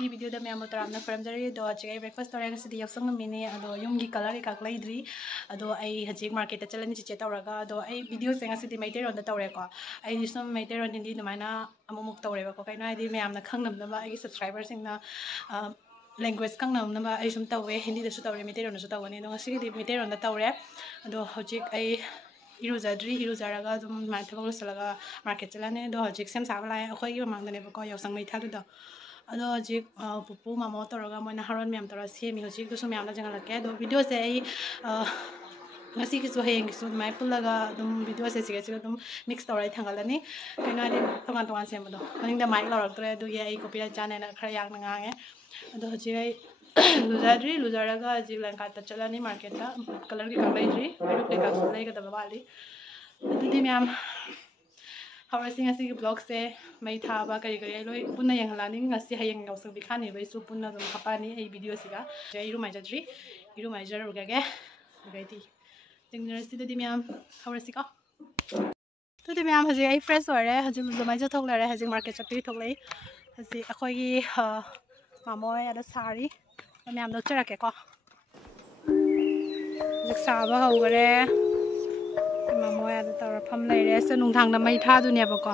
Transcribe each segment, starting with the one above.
ꯉꯁꯤ ꯚꯤꯗꯤꯑꯣꯗ ꯃꯌꯥꯝ ꯇꯔꯥꯝꯅ ꯈꯨꯔꯨꯝꯖꯔꯤ ꯑꯗꯣ ꯍꯧꯖꯤꯛ ꯑꯩ ꯕ꯭ꯔꯦꯛꯐꯥꯁ ꯇꯧꯔꯦ ꯉꯁꯤꯗꯤ ꯌꯥꯎꯁꯪ ꯅꯨꯃꯤꯠꯅꯤ ꯑꯗꯣ ꯌꯨꯝꯒꯤ ꯀꯂꯔ ꯀꯩꯀꯥ ꯂꯩꯗ꯭ꯔꯤ ꯑꯗꯣ ꯑꯩ ꯍꯧꯖꯤꯛ ꯃꯥꯔꯀꯦꯠꯇ ꯆꯠꯂꯅꯤ ꯆꯤꯆꯦ ꯇꯧꯔꯒ ꯑꯗꯣ ꯑꯩ ꯚꯤꯗꯤꯑꯣꯁꯦ ꯉꯁꯤꯗꯤ ꯃꯩꯇꯩꯔꯣꯟꯗ ꯇꯧꯔꯦꯀꯣ ꯑꯩꯗꯤ ꯁꯨꯝ ꯃꯩꯇꯩꯔꯣꯟ ꯍꯤꯟꯗꯤ ꯑꯗꯨꯃꯥꯏꯅ ꯑꯃꯨꯛ ꯇꯧꯔꯦꯕꯀꯣ ꯀꯩꯅꯣ ꯍꯥꯏꯗꯤ ꯃꯌꯥꯝꯅ ꯈꯪꯅꯕ ꯑꯩꯒꯤ ꯁꯕꯁꯀ꯭ꯔꯥꯏꯕꯔꯁꯤꯡꯅ ꯂꯦꯡꯒ꯭ꯋꯦꯖ ꯈꯪꯅꯕ ꯑꯩ ꯁꯨꯝ ꯇꯧꯋꯦ ꯍꯤꯟꯗꯤꯗꯁꯨ ꯇꯧꯔꯦ ꯃꯩꯇꯩꯔꯣꯟꯗꯁꯨ ꯇꯧꯒꯅꯤ ꯑꯗꯣ ꯉꯁꯤꯒꯤꯗꯤ ꯃꯩꯇꯩꯔꯣꯟꯗ ꯇꯧꯔꯦ ꯑꯗꯣ ꯍꯧꯖꯤꯛ ꯑꯩ ꯏꯔꯨꯖꯔꯒ ꯑꯗꯨꯝ ꯃꯥꯏ ꯊꯕꯛ ꯂꯣꯏꯁꯤꯜꯂꯒ ꯃꯥꯔꯀꯦꯠ ꯆꯠꯂꯅꯤ ꯑꯗꯣ ꯍꯧꯖꯤꯛ ꯁꯦꯝ ꯁꯥꯕ ꯂꯥꯛꯑꯦ ꯑꯩꯈꯣꯏꯒꯤ ꯃꯃꯥꯡꯗꯅꯦꯕꯀꯣ ꯌꯥꯎꯁꯪ ꯃꯩꯊꯥꯗꯨꯗꯣ ꯑꯗꯣ ꯍꯧꯖꯤꯛ ꯄꯨꯄꯨ ꯃꯃꯣ ꯇꯧꯔꯒ ꯃꯣꯏꯅ ꯍꯔꯣꯟ ꯃꯌꯥꯝ ꯇꯧꯔꯒ ꯁꯦꯝꯃꯤ ꯍꯧꯖꯤꯛꯇꯨꯁꯨ ꯃꯌꯥꯝꯅ ꯆꯪꯍꯜꯂꯛꯀꯦ ꯑꯗꯣ ꯚꯤꯗꯤꯑꯣꯁꯦ ꯑꯩ ꯉꯁꯤꯒꯤꯁꯨ ꯍꯌꯦꯡꯒꯤꯁꯨ ꯑꯗꯨꯃꯥꯏꯅ ꯄꯨꯜꯂꯒ ꯑꯗꯨꯝ ꯚꯤꯗꯤꯑꯣꯁꯦ ꯁꯤꯒ ꯑꯗꯨꯝ ꯃꯤꯛꯁ ꯇꯧꯔ ꯑꯩ ꯊꯥꯡꯒꯠꯂꯅꯤ ꯀꯩꯅꯣ ꯍꯥꯏꯗꯤ ꯇꯣꯉꯥꯟ ꯇꯣꯉꯥꯟ ꯁꯦꯝꯕꯗꯣ ꯃꯅꯤꯡꯗ ꯃꯥꯏꯛ ꯂꯧꯔꯛꯇ꯭ꯔꯦ ꯑꯗꯨꯒꯤ ꯑꯩ ꯀꯣꯄꯤꯔꯥꯏꯠ ꯆꯥꯅꯦꯅ ꯈꯔ ꯌꯥꯡꯅ ꯉꯥꯡꯉꯦ ꯑꯗꯣ ꯍꯧꯖꯤꯛ ꯑꯩ ꯂꯨꯖꯔꯒ ꯍꯧꯖꯤꯛ ꯂꯪꯀꯥꯠꯇ ꯆꯠꯂꯅꯤ ꯃꯥꯔꯀꯦꯠꯇ ꯀꯂꯔ ꯀꯩꯀꯥ ꯂꯩꯗ꯭ꯔꯤ ꯐꯦꯔꯨꯛ ꯀꯩꯀꯥꯁꯨ ꯂꯩꯒꯗꯕ ꯋꯥꯠꯂꯤ ꯑꯗꯨꯗꯤ ꯃꯌꯥꯝ ꯍꯧꯔꯁꯤ ꯉꯁꯤꯒꯤ ꯕ꯭ꯂꯣꯒꯁꯦ ꯃꯩ ꯊꯥꯕ ꯀꯔꯤ ꯑꯩ ꯂꯣꯏ ꯄꯨꯟꯅ ꯌꯦꯡꯍꯜꯂꯛꯑꯅꯤ ꯉꯁꯤ ꯍꯌꯦꯡ ꯌꯥꯎꯁꯪ ꯄꯤꯈꯥꯅꯦꯕꯩꯁꯨ ꯄꯨꯟꯅ ꯑꯗꯨꯝ ꯍꯥꯞꯄꯛꯑꯅꯤ ꯑꯩ ꯚꯤꯗꯤꯑꯣꯁꯤꯒ ꯑꯩ ꯏꯔꯨꯃꯥꯏꯖꯔꯨꯔꯒꯦ ꯑꯗꯨꯗꯩꯗꯤ ꯆꯤꯡꯅꯔꯁꯤ ꯑꯗꯨꯗꯤ ꯃꯌꯥꯝ ꯍꯧꯔꯁꯤꯀꯣ ꯑꯗꯨꯗꯤ ꯃꯌꯥꯝ ꯍꯧꯖꯤꯛ ꯑꯩ ꯐ꯭ꯔꯦꯁ ꯑꯣꯏꯔꯦ ꯍꯧꯖꯤꯛ ꯂꯨꯖꯃꯥꯏꯖ ꯊꯣꯛꯂꯔꯦ ꯍꯧꯖꯤꯛ ꯃꯥꯔꯀꯦꯠ ꯆꯠꯄꯒꯤ ꯊꯣꯛꯂꯛꯏ ꯍꯧꯖꯤꯛ ꯑꯩꯈꯣꯏꯒꯤ ꯃꯃꯣꯏ ꯑꯗ ꯁꯥꯔꯤ ꯃꯌꯥꯝ ꯂꯧꯖꯔꯛꯀꯦꯀꯣ ꯍꯧꯖꯤꯛ ꯁꯥꯕ ꯍꯧꯈꯔꯦ ꯃꯃꯣꯏ ꯑꯗ ꯇꯧꯔꯐꯝ ꯂꯩꯔꯦ ꯁꯤ ꯅꯨꯡꯗꯥꯡꯗ ꯃꯩ ꯊꯥꯗꯣꯏꯅꯦꯕꯀꯣ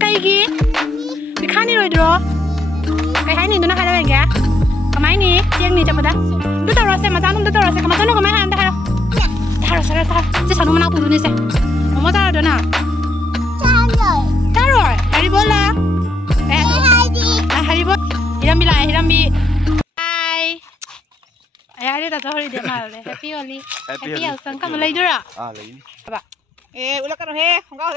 ꯀꯩꯒꯤ ꯄꯤꯈꯥꯅꯤ ꯔꯣꯏꯗ꯭ꯔꯣ ꯀꯩ ꯍꯥꯏꯅꯤ ꯑꯗꯨꯅ ꯍꯥꯏꯔꯒꯦ ꯀꯃꯥꯏꯅꯤ ꯆꯦꯡꯅꯤ ꯆꯠꯄꯗ ꯑꯗꯨ ꯇꯧꯔꯁꯦ ꯃꯆꯥꯅꯨꯡꯗ ꯇꯧꯔꯁꯦ ꯃꯆꯥꯅꯨ ꯀꯃꯥꯏꯅ ꯍꯥꯟꯗ ꯍꯥꯏꯔꯣ ꯊꯥꯔꯣ ꯁꯤ ꯁꯥꯅꯨ ꯃꯅꯥꯛ ꯄꯨꯗꯣꯏꯅꯤꯁꯦ ꯃꯣꯃꯣ ꯆꯥꯔꯗꯣꯅ ꯆꯥꯔꯣꯏ ꯍꯥꯏꯔꯤꯕꯣꯂ ꯍꯥꯏꯔꯤꯕꯣ ꯍꯤꯔꯝꯕꯤ ꯂꯥꯛꯑꯦ ꯍꯤꯔꯝꯕꯤ ꯍꯥꯏ ꯑꯩ ꯍꯥꯏꯔꯦ ꯇꯥꯇ ꯍꯣꯂꯤꯗꯦ ꯃꯥꯜꯂꯦ ꯍꯦꯄꯤ ꯍꯣꯂꯤ ꯍꯦꯄꯤ ꯌꯥꯎꯁꯪ ꯀꯝꯕ ꯂꯩꯗꯣꯏꯔꯥ ꯂꯩꯅꯤ ꯎꯂꯛꯀꯅꯣꯍꯦ ꯈꯣꯡꯒꯥꯎ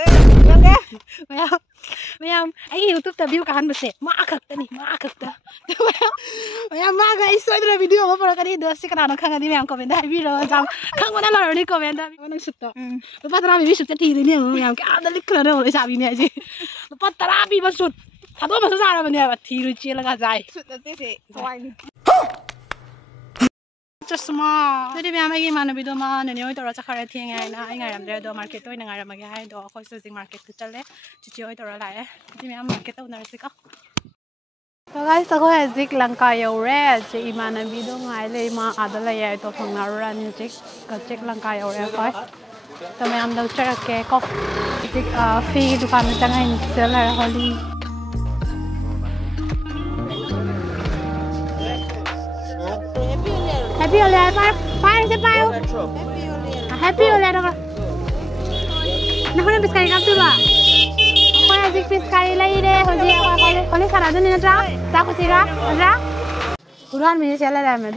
ꯃꯌꯥꯝ ꯑꯩꯒꯤ ꯌꯨꯇꯨꯕꯇ ꯚꯤꯌꯨ ꯀꯥꯍꯟꯕꯁꯦ ꯃꯥ ꯈꯛꯇꯅꯤ ꯃꯥ ꯈꯛꯇ ꯃꯌꯥꯝ ꯃꯥꯒ ꯑꯩ ꯁꯣꯏꯗꯅ ꯚꯤꯗꯤꯑꯣ ꯑꯃ ꯄꯨꯔꯛꯀꯅꯤ ꯑꯗꯣ ꯁꯤ ꯀꯅꯥꯅꯣ ꯈꯪꯉꯗꯤ ꯃꯌꯥꯝ ꯀꯣꯃꯦꯟꯗ ꯍꯥꯏꯕꯤꯔꯣ ꯌꯥꯝ ꯈꯪꯕꯅ ꯂꯧꯔꯅꯤ ꯀꯣꯃꯦꯟꯗ ꯅꯪ ꯁꯨꯠꯇꯣ ꯂꯨꯄꯥ 10 ꯄꯤꯕꯤ ꯁꯨꯠꯇ ꯊꯤꯔꯤꯅꯦ ꯃꯌꯥꯝ ꯀꯌꯥꯝꯗ ꯂꯤꯛꯈ꯭ꯔꯅꯣ ꯂꯩꯁꯥꯕꯤꯅꯦ ꯍꯥꯏꯁꯦ ꯂꯨꯄꯥ 10 ꯄꯤꯕ ꯁꯨꯠ ꯊꯥꯗꯣꯛꯑꯃꯁꯨ ꯆꯥꯔꯕꯅꯦꯕ ꯊꯤꯔꯨ ꯆꯦꯜꯂꯒ ꯆꯥꯏ ꯁꯨꯠ ꯅꯠꯇꯦꯁꯦ ꯍꯋꯥꯏꯅꯤ ꯆꯁꯃꯥ ꯑꯗꯨꯗꯤ ꯃꯌꯥꯝ ꯑꯩꯒꯤ ꯏꯃꯥꯟꯅꯕꯤꯗꯣ ꯃꯥ ꯅꯦꯅꯦ ꯍꯣꯏ ꯇꯧꯔ ꯆꯠꯈ꯭ꯔꯦ ꯊꯦꯡꯉꯦ ꯍꯥꯏꯅ ꯑꯩ ꯉꯥꯏꯔꯝꯗ꯭ꯔꯦ ꯑꯗꯣ ꯃꯥꯔꯀꯦꯠꯇ ꯑꯣꯏꯅ ꯉꯥꯏꯔꯝꯃꯒꯦ ꯍꯥꯏꯗꯣ ꯑꯩꯈꯣꯏꯁꯨ ꯍꯧꯖꯤꯛ ꯃꯥꯔꯀꯦꯠꯇ ꯆꯠꯂꯦ ꯆꯤꯆꯦ ꯍꯣꯏ ꯇꯧꯔ ꯂꯥꯛꯑꯦ ꯑꯗꯨꯗꯤ ꯃꯌꯥꯝ ꯃꯥꯔꯀꯦꯠꯇ ꯎꯅꯔꯁꯤꯀꯣ ꯒꯥꯏꯁ ꯑꯩꯈꯣꯏ ꯍꯧꯖꯤꯛ ꯂꯪꯀꯥ ꯌꯧꯔꯦ ꯍꯧꯖꯤꯛ ꯏꯃꯥꯟꯅꯕꯤꯗꯣ ꯉꯥꯏ ꯂꯩ ꯃꯥ ꯑꯥꯗ ꯂꯩꯌꯦ ꯑꯗꯣ ꯐꯪꯅꯔꯨꯔꯅꯤ ꯍꯧꯖꯤꯛ ꯂꯪꯀꯥ ꯌꯧꯔꯦ ꯑꯩꯈꯣꯏ ꯑꯗꯣ ꯃꯌꯥꯝ ꯂꯧꯖꯔꯛꯀꯦꯀꯣ ꯍꯧꯖꯤꯛ ꯐꯤꯒꯤ ꯗꯨꯀꯥꯟꯗ ꯆꯪꯉꯛꯏꯅꯤ seller Holi Happy Holi, paano payo? Happy Holi ano ka? Naku na biskari ka tuwa. Ako na jik biskari lai de, holi holi sarado ni na tra, ta ko sira, na? Uran mi siya la dami.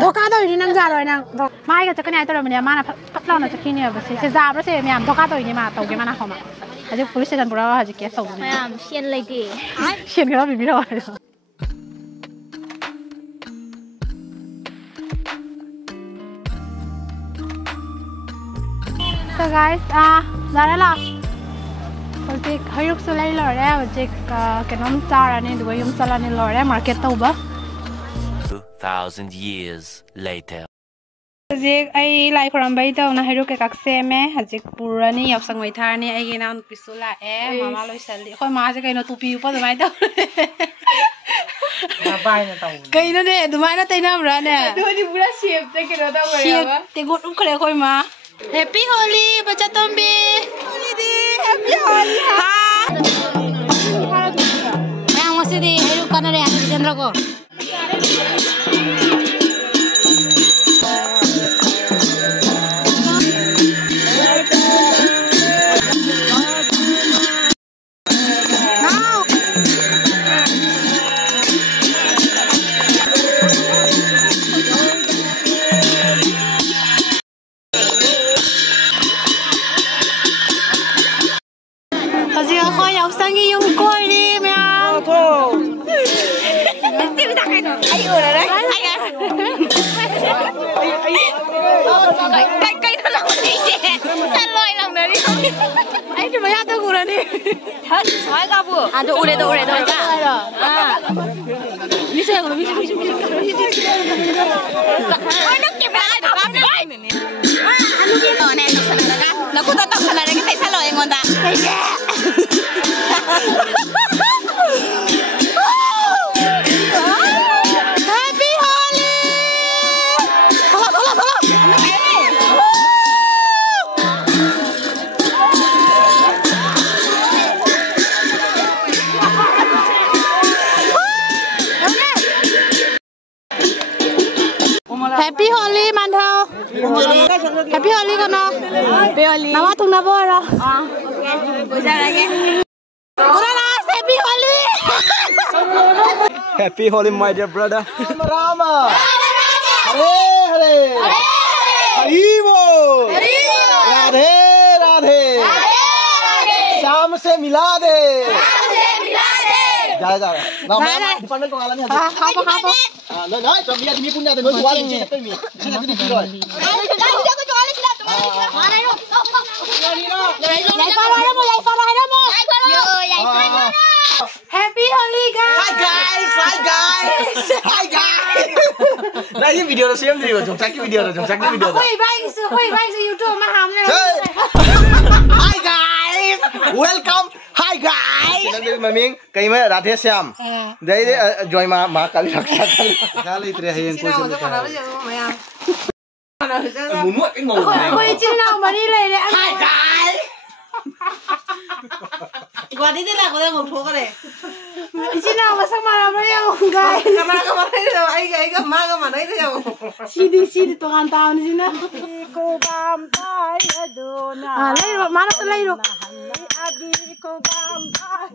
Doka daw ini nang jalo nang. Mai ka chakani ato ramani mana patlaw na chakini ba si zabra si miyam doka daw ini ma tau ge mana homa. Haji police station pura haji kes tau. Ma'am, siyan lagi. Siyan ka bibi raw. So guys, lara la. Hojik hayuk sulai lore, hojik kenom charani duga yum salani lore market tauba. 2000 years later. Hojik ai lai khorambai taw na hayuk ke kakse me hojik purani yausang mai tharni ai gena pisula mama loi salli. Khoi ma je kaino tupi upa dumai taw. bai na taw Kaino ne dumai na taina bra ne. Doni pura shape te kero taw Shape te got ukre khoi ma. Happy Holi, baca Tombi. Holi di, happy Holi. Ha. Yang masih di hidup kanan ya di Chandra ko. nari. Ai thì mày ăn tao ngủ đi. Thật, nói ra vừa. À, đồ đây ra. À. Đi chơi rồi, đi. Ôi, nó kịp lại được không? Anh lúc kia này nó sẵn là nó cũng tao sẵn là cái tay xa lời ngon ta. Cái kìa. Happy Holi. Thôi. Happy Holi man thao. Happy Holi con nó. Happy Holi. Nào thùng nào bơ rồi. Ok. Bây giờ là nhé. Cô ra Happy Holi. Happy Holi, my dear brother. Rama. Hare. Haribo. Radhe. Sham se mila de. जा nào mẹ department công an làm gì nói cho bây giờ mi punya dengan jual ni cakap mi sini tu di rồi Happy Holi guys. Hi guys đây cái video đó xem gì rồi chúng chắc cái video đó Huy bay sự YouTube mà hàm này. Hi guys welcome hi guys đây mà miếng cái mấy Radhe Shyam đây joy mà kali kali tre hay en ko muốn nuốt cái ngầu này Huy chứ nào mà đi lấy đấy. hi guys Gua đi là có một thuốc này. Chứ nào mà sao mà làm đấy không guys. Cái mà đấy đâu, ai cái mà đấy đâu. Sidi tuan tahu ni sini. Ko bam pai adona. Ah, lagi ro, mana tu lagi ro. Adi ko bam pai.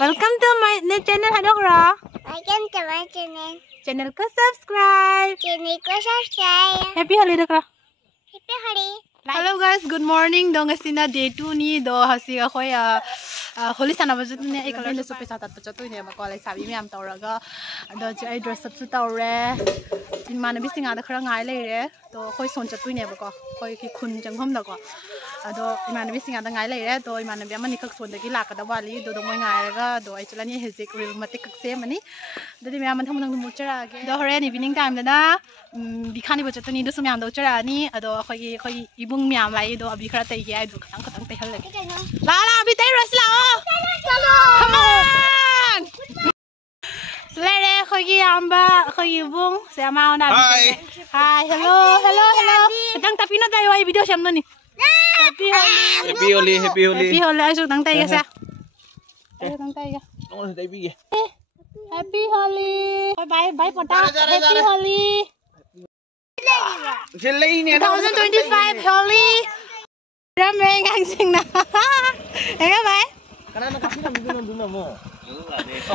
Welcome to my channel Hadok Ro. Welcome to my channel. Channel ko subscribe. Channel ko subscribe. Happy Holi Dok Ro. Happy Holi. Hello guys, good morning. Dong asina day 2 ni do hasi akhoi Holi sana bajut ni ek color su pesa tat bajut ni ma ko lai sabi me am tawraga do ji ai dress up su tawre tin mana bi singa da khara ngai lai re to khoi son chatui ne ba ko khoi ki khun janghom da ko ado imana bi singa da ngai lai re to imana bi amani khak son da ki la ka da wali do dong mai ngai ga do ai chalani hezek real matik khak se mani do di me am tham nang mu chara ge do hore ni evening time da na bi khani bajut ni do su me am do chara ni ado khoi ibung me am lai do abi khara tai ge ai do khatang tai hal le la abi tai ras la come on Lere khoi amba khoi bung se ma na hi hello tang tapi na tayo ay video siam no ni happy Holi ay so tang tay ka sa ay tang tay ka happy Holi bye pota happy Holi 2025 Holi Rame ngang sing na enga bye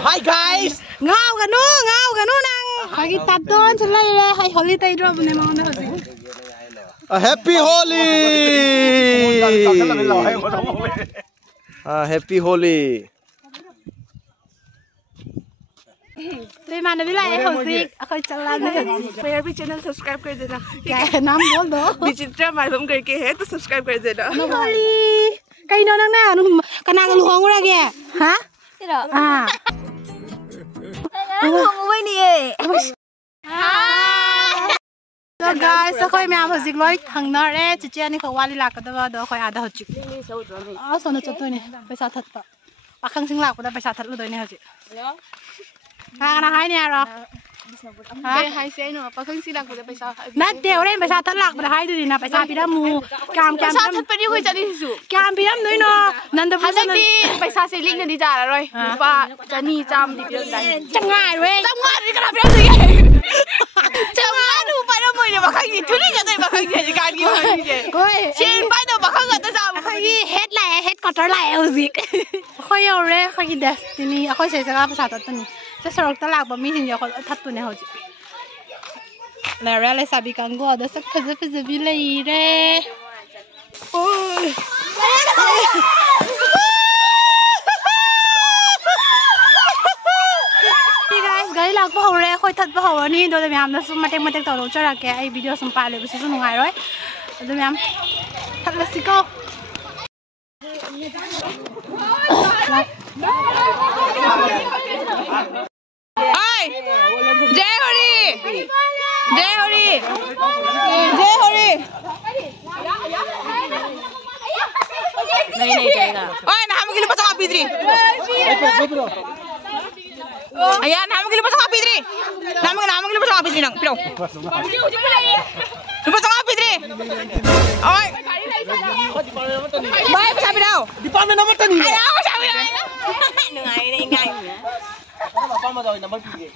hi guys ngao ka nu nang hagi taton chalai re hai Holi tai dro bune ma na hosi happy Holi happy Holi Tôi mà nó biết lại hosi akhoi chala na hosi मेरा भी channel subscribe कर देना. क्या नाम बोल दो विचित्र मालूम करके है तो सब्सक्राइब कर देना. Holi kai no nang na kana ga luhong ra ge ha à Không với nè. So guys, so khoi mya hojik loi thangna re chiche ani kho wali lak da ba do khoi ada hojik a so na chatoi ne paisa that pa pakhang sing lak da paisa that lu doi ne hojik ha na hai ne ro Cái hai xe nữa, bao nhiêu tiền của tôi पैसा? na deu re paisa that lak ba hai du na paisa pi da mu kam पैसा thật phải đi hồi cho đi sử. kam pi dam doi no nan da Hắn sẽ đi पैसा sẽ linh đi trả rồi. Và cho ni chăm đi biết đấy. chang ngai re Chăm ngon đi cái nào biết gì? Chăm ngon đủ phải đâu mày mà khang gì thứ này cho tôi mà khang gì cái gì mà gì? koi Xin phải đâu mà khang người ta sao mà khang gì? head lại head cutter lại hojik khoi yo re khoi destiny khoi se jaga paisa tat ni se sorok ta lak ba mi hin yo khoi that tu ne hojik la re le sabi kan go da sak phaja bi lai re oi ꯂꯥꯛꯄ ꯍꯧꯔꯦ ꯑꯩꯈꯣꯏ ꯊꯠꯄ ꯍꯧꯔꯅꯤ ꯑꯗꯨꯗ ꯃꯌꯥꯝꯅ ꯁꯨꯝ ꯃꯇꯦꯛ ꯃꯇꯦꯛ ꯇꯧꯔꯛꯆꯔꯛꯀꯦ ꯑꯩ video ꯁꯨꯝ ꯄꯥꯏꯂꯩꯕꯁꯤꯁꯨ ꯅꯨꯡꯉꯥꯏꯔꯣꯏ ꯑꯗꯨ ꯃꯌꯥꯝ ꯊꯠꯂꯁꯤꯀꯣ Oi! Jai Hori! Jai Hori! Jai Hori! Nahi jayega. Oi, naam ke liye pasang Pidri. Ayah, naam ke liye pasang Pidri. Naam ke liye pasang Pidri nang. Piro. Pasang Pidri. Oi. Bye, pasang Pidri. Di pa naman tani. Ayah, pasang Pidri. Ngai ni ngai. Apa mau tahu nomor PG?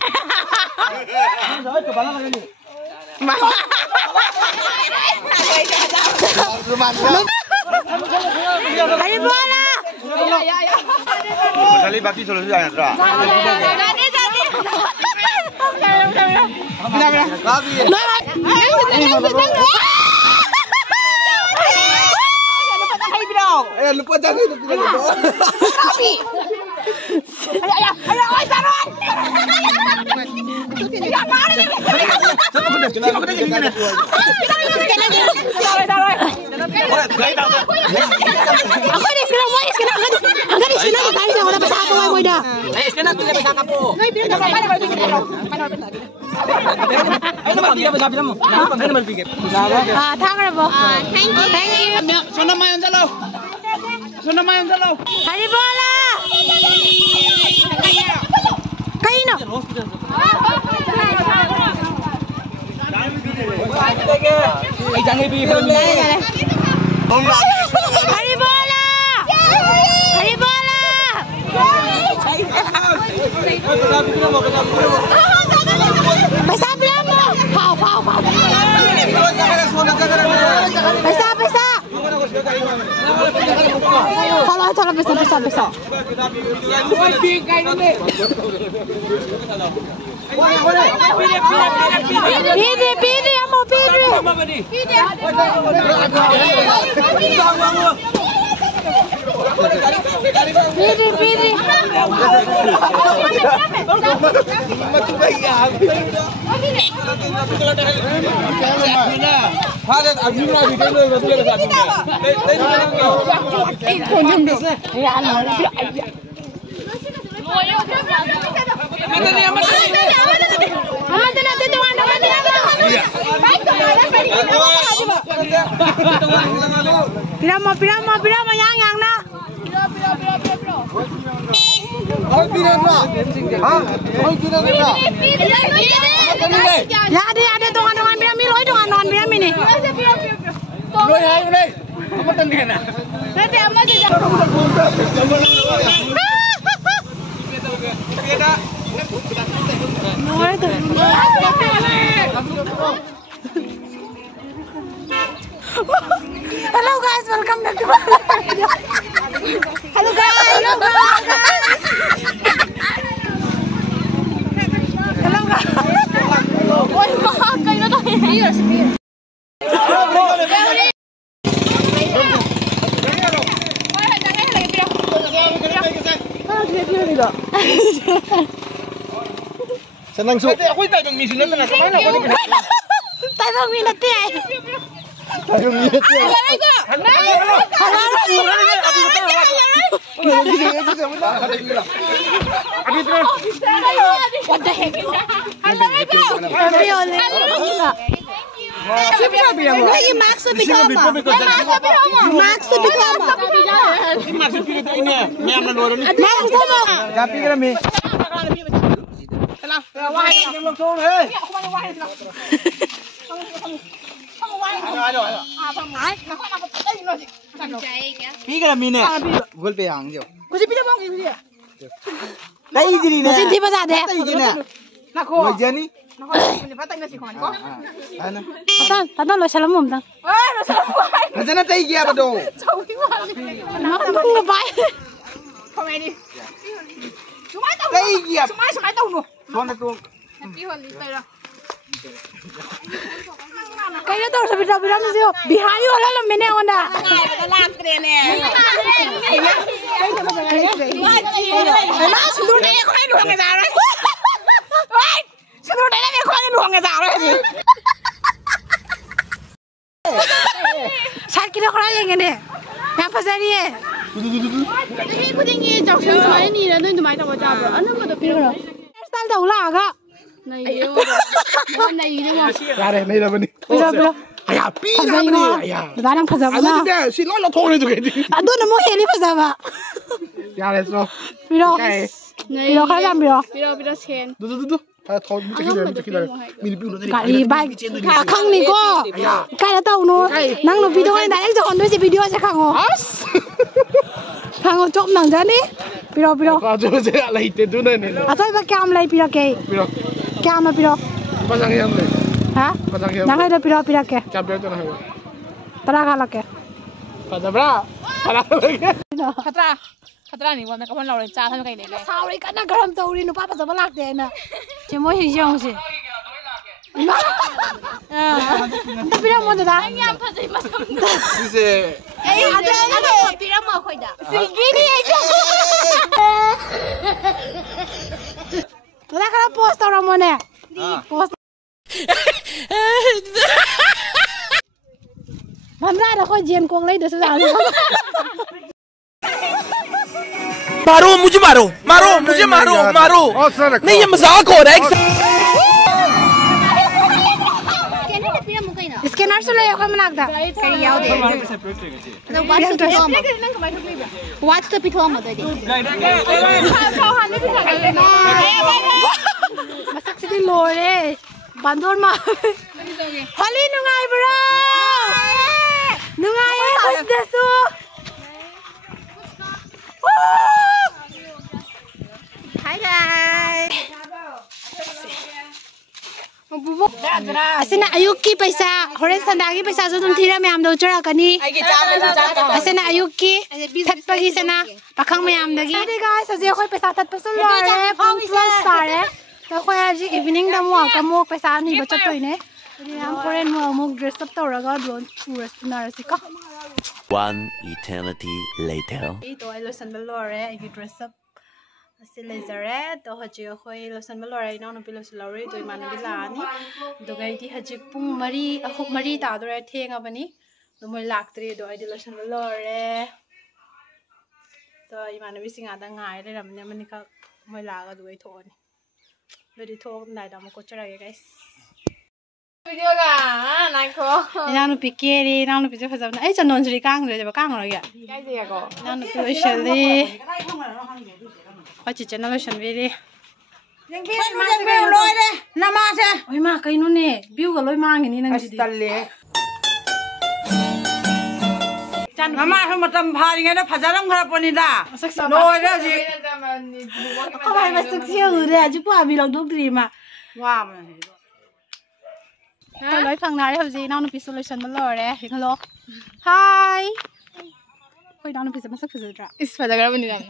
Saya ke bala lagi ni. Hari bola. Kali baki solusi aja, tra. Jadi. Lupa jangan itu. Hari bola. Kaino. Hari bola. Hari bola. Pesa berapa? Pau. Pesa. Tolong pesa. Pidri, amo Pidri. Pidri. Pirama yang na. Ya ada dongan pirami loi dongan pirami ni. Loi hai loi. Apa tadi na? Nanti amma saja. Hello guys, welcome back to my video. Hello guys. Oi, mahal kayo to. Senang su. Aku tak ada misi nak nak mana aku ni. Tak ada minat dia. Tayo minit ya. What the heck? Pigala mine. Google Pay ang jo. Kusi pila bang kusi. Dai diri na. Kusi tiba sa de. Dai na. Nako. Majani. Nako, ini patay na si Juan ko. Ana. Tatan lo salam mum tang. Oy, masarap po. Majana tai gya ba do? Sawi mo. Mga bay. Comedy. Sumay taw. Tai gya. Sumay taw no. Sona to. Happy Holi tayo. Kaya to sa bida niyo. Bihayo wala lang mene onda. Lahat rin eh. Mas, doon na ako ay duha nga dara. Ay, Khói luồng cái dạo đấy gì. Sát kia nó khó gì nghe nè. Đang phát ra đi. Cái cô đi nghe chọc sướng xoáy nì là nơi tụi mày tao có chọc rồi. Nó có được biết rồi. Sao đầu là cái? Này yêu. Này yêu mà. Ra đây, đây là vấn đề. Bây giờ. Ai à, pi ra vấn đề. Ai à. Đã đang phát ra vậy. À, đây, xin lỗi là thôi rồi đi. À, tôi nó muốn hiện đi phát ra vậy. Ra đây rồi. Bây giờ. Bây giờ khai làm bây giờ. Bây giờ xem. Du. À, thôi, mình chỉ kia đây. Mình biểu nó đi. Cái bài. À, không này cô. Cái là tao nó. Năng nó video này đã cho con đôi video sẽ không hả? Thằng trộm nằng thế ní. Bây giờ. À, chỗ sẽ lấy tiền tôi này này. À, thôi bắt cam lấy bây giờ kì. Cam là bây giờ. Bắt sang em này. Hả? Bắt sang em. Đang hay là bây giờ kì. Cam bây giờ nó hay. Tara cái là kì. Bắt ra bra. Bắt ra kì. Khatra này bọn nó có phần lẩu để cha thêm cái này này. Sao đấy cái nào cầm tàu đi nó bắt giờ bắt lạc thế nè. Chỉ mới hình dung gì. Tapi bây giờ muốn được à? Dice. Ê, ada kopi ramah kau dah. Segini aja. Nó đã cái post tao rồi nè. Post. Làm ra là coi diện cuồng lấy được sao rồi. मारो मुझे मारो नहीं ये मजाक हो रहा है scanner से ले कोई मनाक दा Kaya yaw deh. Ada WhatsApp tu sama. WhatsApp itu sama tadi. masak sidi lore bandor ma holi nungai bro nungai us desu Hai guys. asina ayuk ki paisa horen sanda ki paisa jo dum thira mayam do chara kani asina ayuk ki that pagi sana pakhang mayam dagi hey guys aje khoi paisa that pasul lore phone plus sare to khoi aji evening da mo ka mo paisa ni ba chatoi ne am horen mo dress up to raga don tourist na rasika 1 eternity later. to I losan lore I dress up Silazare, to Haji Hoi, Losan Malore, non of Pilos Lorry, to Manabilani, the Gaiti Haji Pung Marie, a hook Marie, the other thing of any, the Molactri, do I do Losan Malore. So you man missing at the night, and I'm Namanica Molaga the way to on. Very told night, I'm a coach, guys. Video kan, aku. Nanu pikiri, nanu pikir pasal, eh jangan nonjuri kang, dia cakap kang lagi. Kaya sih aku. Nanu pilih Shelly. Kau cincin nalo Shelly. Yang biar masih biar loy deh, nama aja. Oi mak, kau ini nih, biu kalau loy mang ini nang jadi. Nama sama tempat ini ada pacaran kerap pun ida. Loy deh sih. Kau main masuk siapa udah, aja pun ambil orang dulu terima. Wah, mana? Kau loy phang nari habis ini nanu pisau Losan Malore, hello. Hi. Kau nanu pisau masuk pisau dra. Is pada kerap ni kan.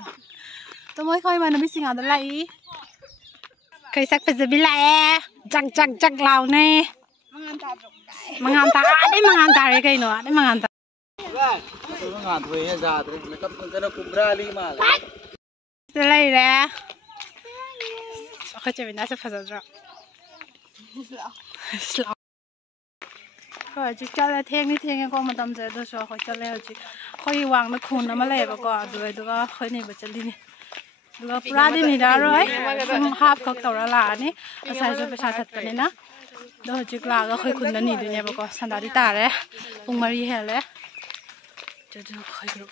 Tunggu kau mana bising ada lagi. Kau sak pisau bila jak lau nih. Mengantar, ada mengantar ya kau ini, ada mengantar. Mengantar ya jatuh, mereka kena kubra lima. Selai deh. Aku cewek nasi pisau dra. Slow. Kau aja jalan tiang kau macam tu tu so kau jalan aja. Kau iwang nak kun nama leh kau dua kau ni baca ni. Dua pura di ni dah roy. Half kau tahu lah ni. Asal tu besar satu ni na. Dua aja kelaga kau kun ni dunia kau sandari tar pung mari hele. Jadi kau grup.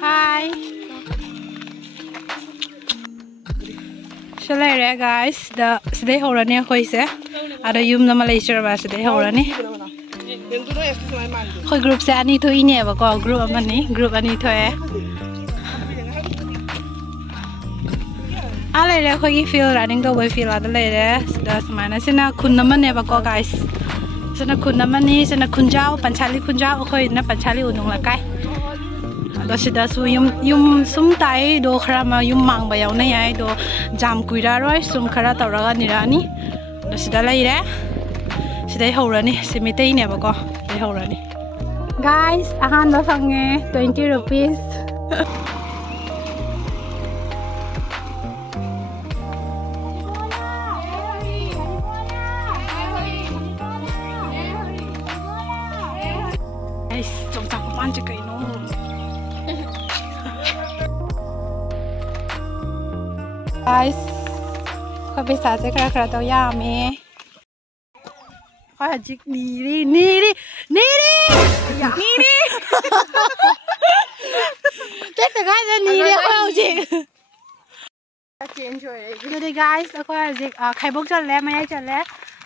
Hi. Shalai re guys, the today horani koi se, ada yum na Malaysia ba today horani. Koi group se ani to ini ba ko group ani to e. Ala re koi feel running the way feel ada le re, sudah semana sina kun naman ne ba ko guys. Sina kun naman ni sina kunjau panchali kunjau koi na panchali unung lakai. Đó là số yum sum tai do khara ma yum mang ba yaw na yai do jam kuira roi sum khara tàu ra ni ra ni đó là lai re sidai ho ra ni simitei ne ba ko dai ho ra ni guys ahan ba phang nge 20 rupees ค่อยไปสาเซ็กคราเต้ายาเมค่อยจิกนี่เจ๊แต่ก็จะนี่เลยค่อยเอาจิกJadi guys, aku ajik khai bok chal le, mai chal le.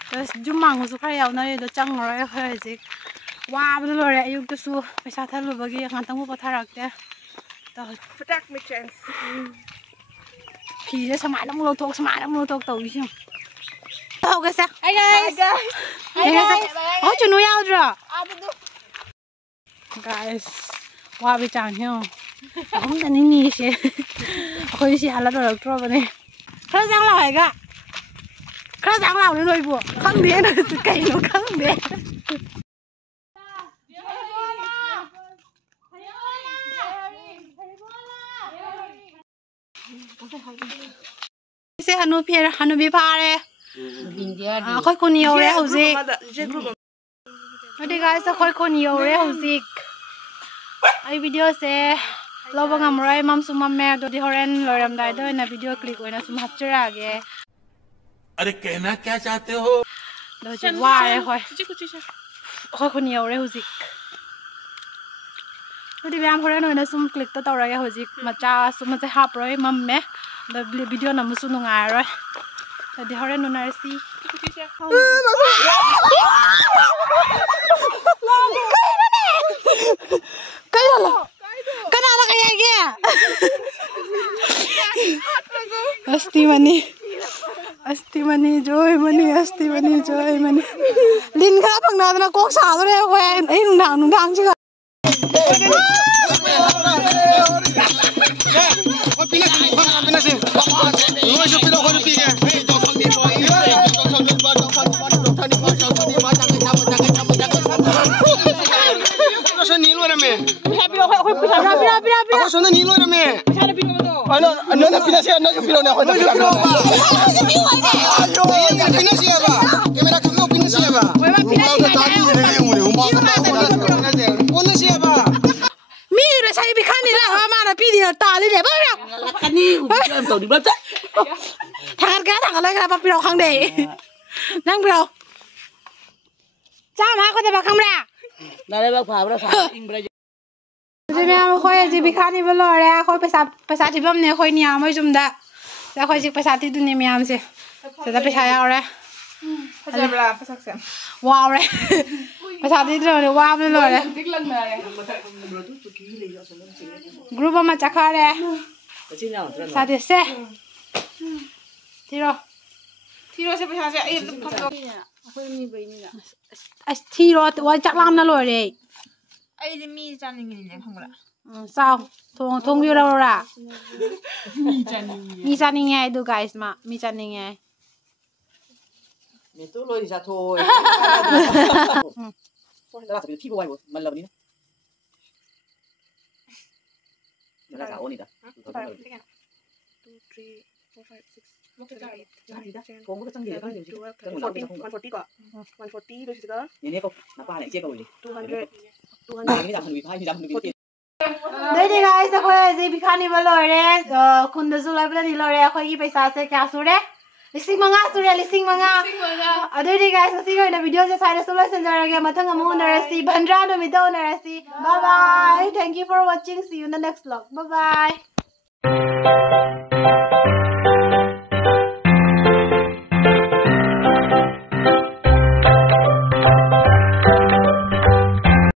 Terus jumang usu khai yaw na le do chang roi aku ajik. Wah, betul lor ya, yuk tu su pesa thal lu bagi ngantang mu patha rak te. Tah protect me chance. Phi je sama nam lo tok tau sim. Tau guys ya. Hi guys. Hi guys. Oh, chunu yaw dra. Guys, wah bi chang hiao. Không cần những gì chứ, khơi xì hạt là được rồi vậy này, khơi răng lào này cả, khơi răng lào đến nơi buộc, không đến rồi cày nó không đến. Xe Hanu bị phá đấy, khơi con nhiều đấy hậu dịch, đây guys khơi con nhiều đấy hậu dịch, ai video sẽ lo bang amrai mam sumam me do di horen loram dai do na video click oina sum hachra ge अरे कहना क्या चाहते हो do ji wa re khoi khon nhiều re huzik do di bam horen oina sum click to tawra ge huzik ma cha sum ma hap roi mam me do video na mu su nungai roi do di horen onar si cái đó cái nào là cái gì kia Asti mani joy mani Lin khá bằng nào nó có xả rồi đấy quen ấy nung đàng chứ Aku sana ni lo rame. Ano na pinasya na yung pilo na ako. Pinasya ba? Kamera kamu pinasya ba? Pinasya ba? Mira saya bikin ni lah, mana pilih tali deh, bawa. Kani udah tahu di belakang. Tangan lagi apa pilih kang deh, nang pilih. Sama aku deh bakang bela. Nada bak phá bra phá ing bra. Jadi memang kau yang jadi bikin ni belor ya, kau pesat tiba ni kau ni amai jumda, saya kau jadi pesat itu ni miam sih, saya tapi saya orang. Pesat berapa pesat sih? Wow re, pesat itu ni wow belor ya. Grup apa cakar ya? Satu sih. Tiro sih pesat sih. Tiro tu wajak lam na lor deh. Ai đi mi chan ni ni không là. Sao? Thong view đâu ra? Mi chan ni nghe du guys mà, mi chan ni nghe. Mẹ tôi lôi đi ra thôi. Đó là sự thi của mình làm đi. Nó là sao đi đó? 2, 3, 4, 5, 6, 7, 8. Không có tăng gì cả nhiều chứ. 140 kok. 140 terus juga. Ini kok apa nih cek kau ini? 200. Ini jangan lebih high, jangan lebih. Đây đi guys, aku jadi bikin ni belor deh. Kunda zulai bela ni lor deh. Aku ini pesa saya kaya sure. Lising manga. Aduh di guys, nanti kau ada video saya sudah senjata lagi. Matang kamu narasi, bandra do video narasi. Bye bye. Thank you for watching. See you in the next vlog. Bye bye.